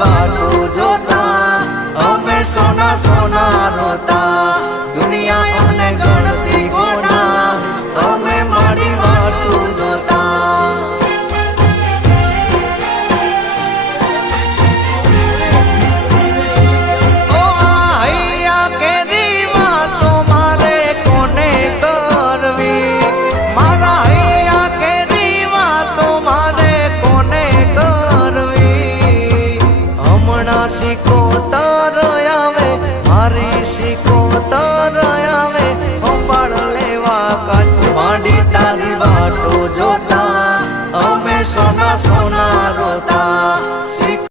વાટું જોતા અમે સોના સોના રોતા દુનિયા અમને ગણતી ગોડા અમે મારી વાટું જોતા ઓ હૈયા કેરી વાતો મારે કોને કરવી મારા હૈયા કેરી વાતો મારે કોને કરવી હમણાં શીખો તર આવે મારી શીખો તર